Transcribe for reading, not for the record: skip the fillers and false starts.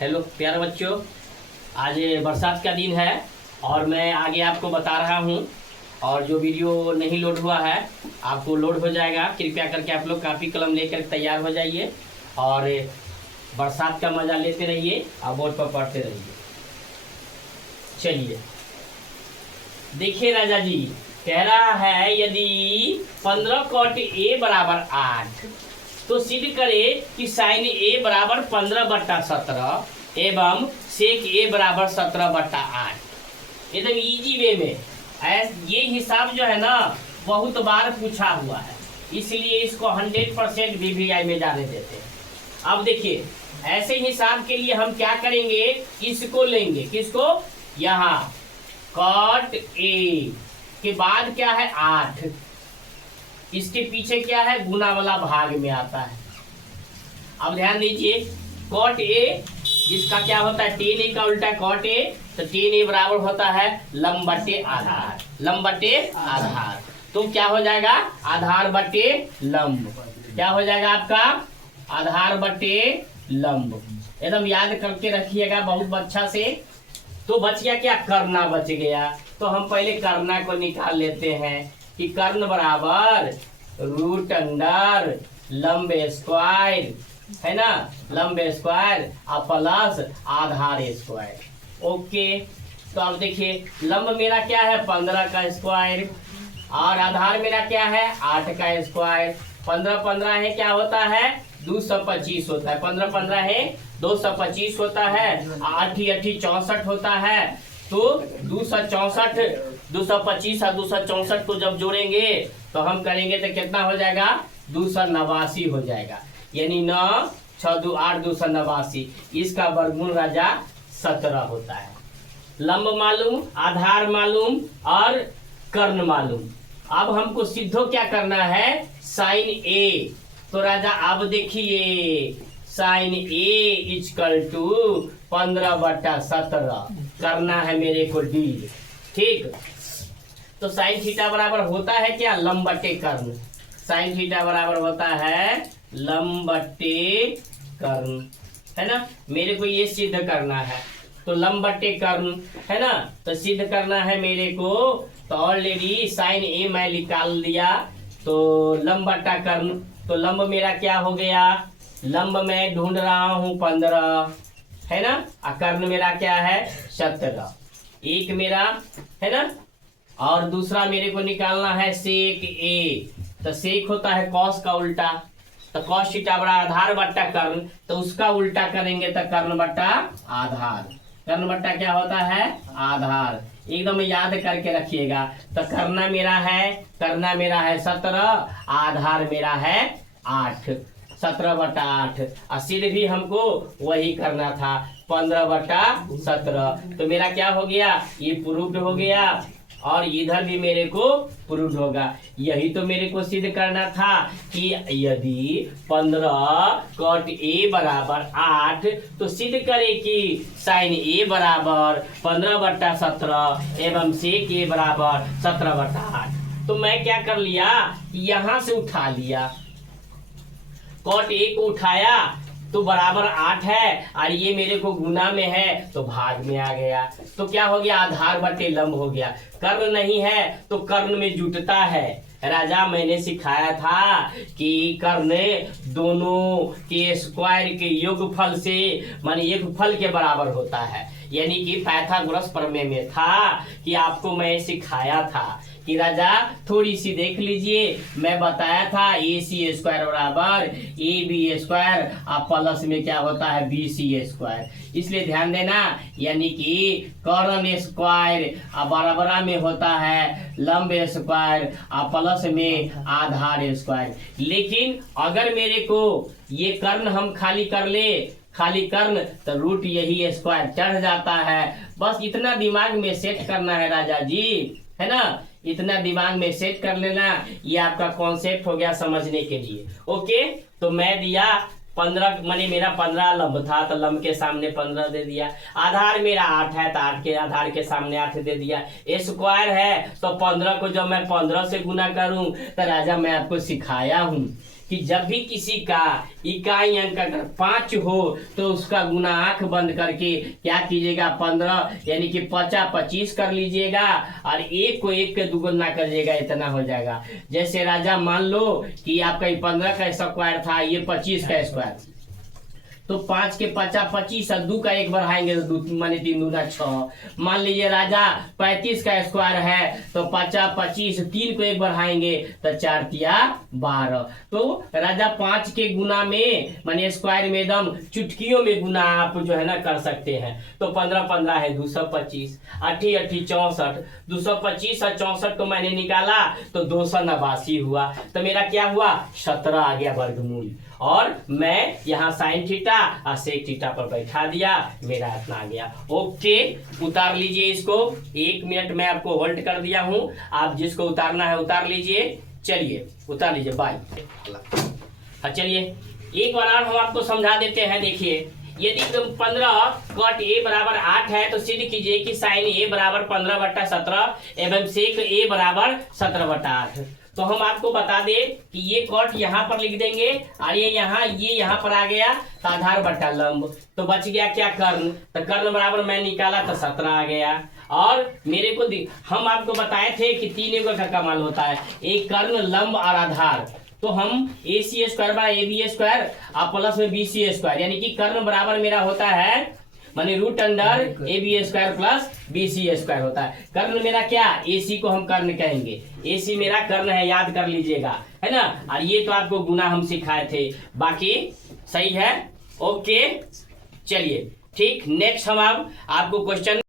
Hello प्यारे बच्चों, आज बरसात का दिन है और मैं आगे आपको बता रहा हूँ। और जो वीडियो नहीं लोड हुआ है आपको लोड हो जाएगा। कृपया करके आप लोग कापी कलम लेकर तैयार हो जाइए और बरसात का मजा लेते रहिए और बोर्ड पर पढ़ते रहिए। चलिए देखिए, राजा जी कह रहा है यदि 15 cot A बराबर 8 तो सिद्ध करे कि साइन A बराबर 15/17 एवं सेक A बराबर 17/8। एकदम इजी वे में ये हिसाब जो है ना बहुत बार पूछा हुआ है, इसलिए इसको 100% VVI में जाने देते हैं। अब देखिए, ऐसे हिसाब के लिए हम क्या करेंगे, इसको लेंगे, किसको, यहाँ cot A के बाद क्या है 8, इसके पीछे क्या है गुना वाला भाग में आता है। अब ध्यान दीजिए, cot A जिसका क्या होता है tan A का उल्टा cot A, तो tan A बराबर होता है लंब बटे आधार, लंब बटे आधार। तो क्या हो जाएगा, आधार बटे लंब, क्या हो जाएगा आपका आधार बटे लंब। एकदम याद करके रखिएगा बहुत अच्छा से। तो बच गया क्या, करना बच गया। तो हम पहले करना को निकाल लेते हैं कि कर्ण बराबर रूट अंडर लंब स्क्वायर, है ना, लंब स्क्वायर और प्लस आधार स्क्वायर। ओके, तो अब देखिए लंब मेरा क्या है 15 का स्क्वायर और आधार मेरा क्या है 8 का स्क्वायर। 15 है क्या होता है 225 होता है, 15 है 225 होता है, 8 64 होता है। तो 264, 225 और 264 को जब जोड़ेंगे तो हम करेंगे तो कितना हो जाएगा 289 हो जाएगा, यानी 9 6 2 8 289। इसका वर्गमूल राजा 17 होता है। लंब मालूम, आधार मालूम और कर्ण मालूम। अब हमको सिद्धो क्या करना है, साइन ए। तो राजा अब देखिए साइन ए इक्वल टू 15/17 करना है मेरे को डील, ठीक। तो साइन थीटा बराबर होता है क्या, लंब बटे कर्ण। साइन थीटा बराबर होता है लंब बटे कर्ण, है ना। मेरे को ये सिद्ध करना है, तो लंब बटे कर्ण, है ना। तो सिद्ध करना है मेरे को, तो ऑलरेडी साइन ए मैं निकाल दिया। तो लंब बटा कर्ण, तो लंब मेरा क्या हो गया, लंब मैं ढूंढ रहा हूँ 15, है ना, और कर्ण मेरा क्या है 17। एक मेरा, है ना, और दूसरा मेरे को निकालना है सेक ए। तो सेक होता है कॉस का उल्टा, तो कॉस थीटा बड़ा आधार बट्टा कर्ण, तो उसका उल्टा करेंगे तो कर्ण बट्टा आधार। कर्ण बट्टा क्या होता है आधार, एकदम याद करके रखिएगा। तो करना मेरा है 17, आधार मेरा है 8, 17/8। और सिद्ध भी हमको वही करना था 15/17। तो मेरा क्या हो गया, ये प्रूव्ड हो गया और इधर भी मेरे को प्रूव्ड होगा। यही तो मेरे को सिद्ध करना था कि यदि 15 cot A बराबर 8 तो सिद्ध करे कि साइन A बराबर 15/17 एवं सेक A बराबर 17/8। तो मैं क्या कर लिया, यहाँ से उठा लिया, cot A को उठाया तो बराबर 8 है और ये मेरे को गुना में है तो भाग में आ गया। तो क्या हो गया, आधार बटे लंब हो गया। कर्ण नहीं है तो कर्ण में जुटता है। राजा मैंने सिखाया था कि कर्ण दोनों के स्क्वायर के योगफल से माने योगफल के बराबर होता है, यानी कि पाइथागोरस प्रमेय में था कि आपको मैं सिखाया था कि राजा थोड़ी सी देख लीजिए। मैं बताया था AC स्क्वायर बराबर AB स्क्वायर और प्लस में क्या होता है BC स्क्वायर। इसलिए ध्यान देना, यानी कि कर्ण स्क्वायर बराबर में होता है लंब स्क्वायर और प्लस में आधार स्क्वायर। लेकिन अगर मेरे को ये कर्ण हम खाली कर ले, खाली कर्ण, तो रूट यही स्क्वायर चढ़ जाता है। बस इतना दिमाग में सेट करना है राजा जी, है ना, इतना दिमाग में सेट कर लेना। ये आपका कॉन्सेप्ट हो गया समझने के लिए। ओके, तो मैं दिया 15 माने मेरा 15 लंब था तो लंब के सामने 15 दे दिया। आधार मेरा 8 है तो 8 के आधार के सामने 8 दे दिया। स्क्वायर है तो 15 को जब मैं 15 से गुना करूं तो राजा मैं आपको सिखाया हूं कि जब भी किसी का इकाई अंक अगर 5 हो तो उसका गुना आंख बंद करके क्या कीजिएगा 15 यानी कि 50-25 कर लीजिएगा और एक को एक के दुगुना करिएगा, इतना हो जाएगा। जैसे राजा मान लो कि आपका 15 का स्क्वायर था, ये 25 का स्क्वायर, तो 5 के 50-25 और 2 का 1 बढ़ाएंगे तो 2 माने 3 दूना 6। मान लीजिए राजा 35 का स्क्वायर है तो 50-25 3 को 1 बढ़ाएंगे तो 4 तिया 12। तो राजा 5 के गुना में माने स्क्वायर में एकदम चुटकियों में गुना आप जो है ना कर सकते हैं। तो 15-15 है 225, 8-8 64, 225 और 64 को मैंने निकाला तो 289 हुआ। तो मेरा क्या हुआ 17 आ गया वर्गमूल, और मैं यहाँ साइन थीटा और सेक थीटा पर बैठा दिया, मेरा इतना आ गया। ओके, उतार लीजिए इसको। 1 मिनट मैं आपको होल्ड कर दिया हूँ, आप जिसको उतारना है उतार लीजिए। चलिए उतार लीजिए, बाय। हाँ चलिए एक बार और हम आपको समझा देते हैं। देखिए यदि तुम 15 cot a बराबर 8 है तो सिद्ध कीजिए कि साइन a बराबर 15/17 एवं सेक a बराबर 17/8। तो हम आपको बता दें कि ये कॉट यहाँ पर लिख देंगे और ये यहाँ पर आ गया तो आधार बट्टा लंब, तो बच गया क्या कर्ण। तो कर्ण बराबर मैं निकाला तो 17 आ गया। और मेरे को हम आपको बताए थे कि 3 का कमाल होता है, एक कर्ण लंब और आधार। तो हम AC² बाय AB² और प्लस में BC² यानी कि कर्ण बराबर मेरा होता है माने √अंडर AB² प्लस BC² होता है। कर्ण मेरा क्या, AC को हम कर्ण कहेंगे, AC मेरा कर्ण है, याद कर लीजिएगा, है ना। और ये तो आपको गुना हम सिखाए थे, बाकी सही है। ओके चलिए ठीक, नेक्स्ट हम आपको क्वेश्चन